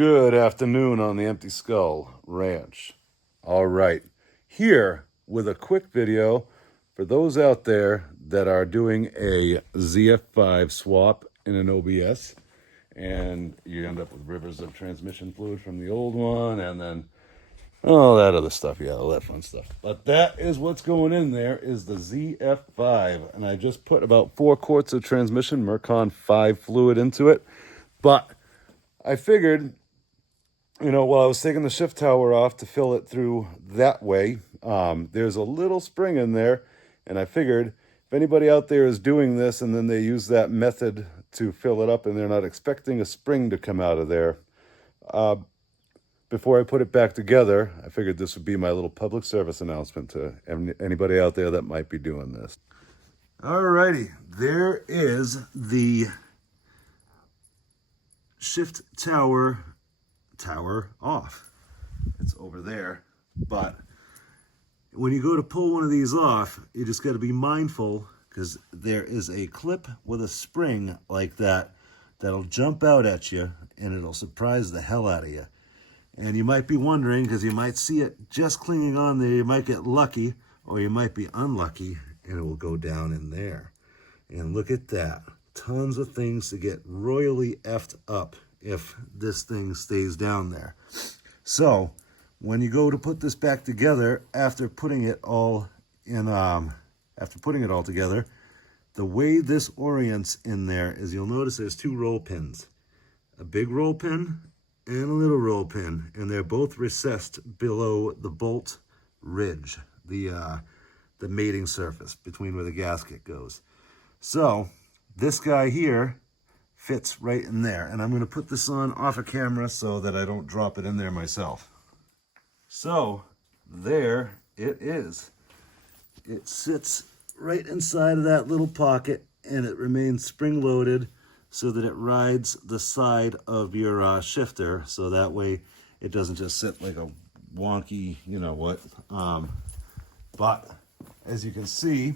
Good afternoon on the Empty Skull Ranch. All right, here with a quick video for those out there that are doing a ZF5 swap in an OBS, and you end up with rivers of transmission fluid from the old one, and then all that other stuff, yeah, all that fun stuff. But that is what's going in there, is the ZF5, and I just put about 4 quarts of transmission Mercon 5 fluid into it. But I figured, while I was taking the shift tower off to fill it through that way, there's a little spring in there, and I figured if anybody out there is doing this and then they use that method to fill it up and they're not expecting a spring to come out of there, before I put it back together, I figured this would be my little public service announcement to anybody out there that might be doing this. Alrighty, there is the shift tower off. It's over there, but when you go to pull one of these off, you just got to be mindful, because there is a clip with a spring like that that'll jump out at you and it'll surprise the hell out of you. And you might be wondering, because you might see it just clinging on there, you might get lucky or you might be unlucky and it will go down in there. And look at that. Tons of things to get royally effed up if this thing stays down there. So when you go to put this back together, after putting it all together, the way this orients in there is, you'll notice there's 2 roll pins, a big roll pin and a little roll pin, and they're both recessed below the bolt ridge, the mating surface between where the gasket goes. So this guy here fits right in there, and I'm going to put this on off of camera so that I don't drop it in there myself. So there it is. It sits right inside of that little pocket, and it remains spring loaded so that it rides the side of your shifter, so that way it doesn't just sit like a wonky, but as you can see,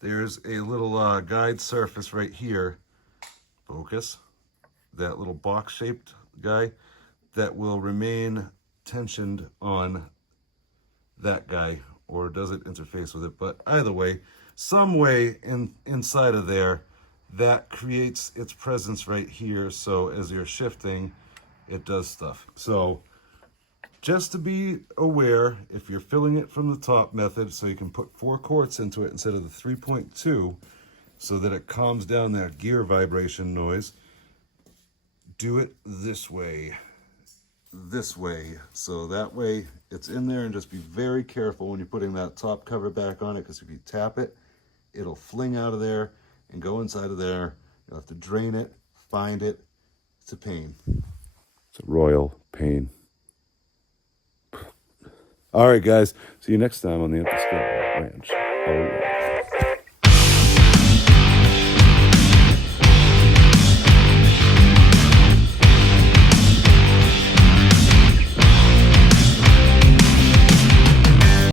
there's a little guide surface right here. Focus. That little box-shaped guy that will remain tensioned on that guy, or does it interface with it? But either way, some way inside of there, that creates its presence right here, so as you're shifting, it does stuff. So just to be aware, if you're filling it from the top method, so you can put 4 quarts into it instead of the 3.2, so that it calms down that gear vibration noise, do it this way. So that way it's in there, and just be very careful when you're putting that top cover back on it, because if you tap it, it'll fling out of there and go inside of there. You'll have to drain it, find it. It's a pain. It's a royal pain. All right, guys. See you next time on the Empty Skull Ranch.